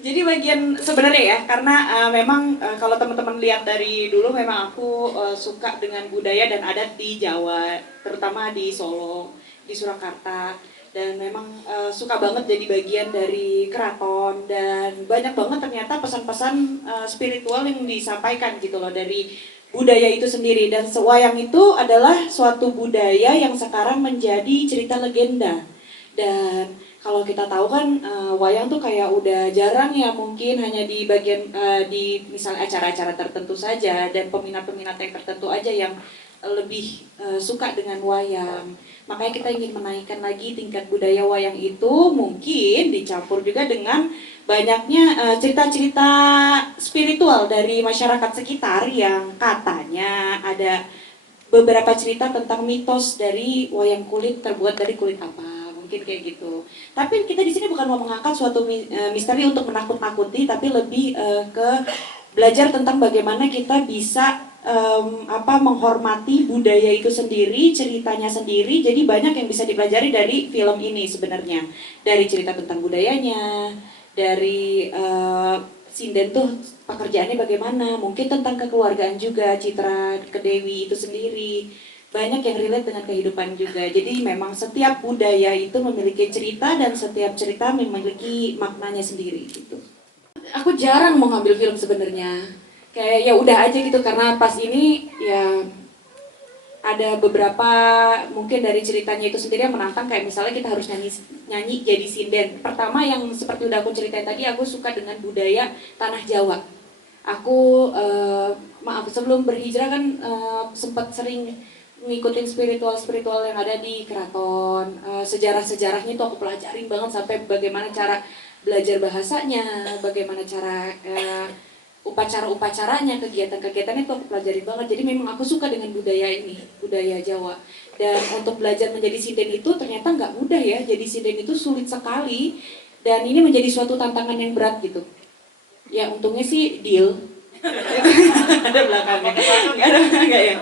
Jadi bagian sebenarnya ya, karena memang kalau teman-teman lihat dari dulu memang aku suka dengan budaya dan adat di Jawa, terutama di Solo, di Surakarta, dan memang suka banget jadi bagian dari keraton dan banyak banget ternyata pesan-pesan spiritual yang disampaikan gitu loh dari budaya itu sendiri. Dan wayang itu adalah suatu budaya yang sekarang menjadi cerita legenda. Dan kalau kita tahu kan wayang tuh kayak udah jarang ya, mungkin hanya di bagian di misalnya acara-acara tertentu saja dan peminat-peminat yang tertentu aja yang lebih suka dengan wayang. Makanya kita ingin menaikkan lagi tingkat budaya wayang itu, mungkin dicampur juga dengan banyaknya cerita-cerita spiritual dari masyarakat sekitar yang katanya ada beberapa cerita tentang mitos dari wayang kulit terbuat dari kulit apa, mungkin kayak gitu. Tapi kita di sini bukan mau mengangkat suatu misteri untuk menakut-nakuti, tapi lebih ke belajar tentang bagaimana kita bisa menghormati budaya itu sendiri, ceritanya sendiri. Jadi banyak yang bisa dipelajari dari film ini sebenarnya, dari cerita tentang budayanya, dari sinden tuh pekerjaannya bagaimana, mungkin tentang kekeluargaan juga, Citra Kedewi itu sendiri banyak yang relate dengan kehidupan juga. Jadi memang setiap budaya itu memiliki cerita dan setiap cerita memiliki maknanya sendiri gitu. Aku jarang mau ngambil film sebenarnya, kayak ya udah aja gitu, karena pas ini ya ada beberapa mungkin dari ceritanya itu sendiri yang menantang, kayak misalnya kita harus nyanyi jadi sinden. Pertama yang seperti udah aku ceritain tadi, aku suka dengan budaya tanah Jawa. Aku maaf sebelum berhijrah kan sempat sering ngikutin spiritual yang ada di keraton. Sejarah-sejarahnya itu aku pelajarin banget, sampai bagaimana cara belajar bahasanya, bagaimana cara upacara-upacaranya, kegiatan-kegiatannya itu aku pelajari banget. Jadi memang aku suka dengan budaya ini, budaya Jawa. Dan untuk belajar menjadi sinden itu ternyata nggak mudah ya. Jadi sinden itu sulit sekali dan ini menjadi suatu tantangan yang berat gitu. Ya untungnya sih deal. Ada belakangnya. Nggak ada, nggak ya.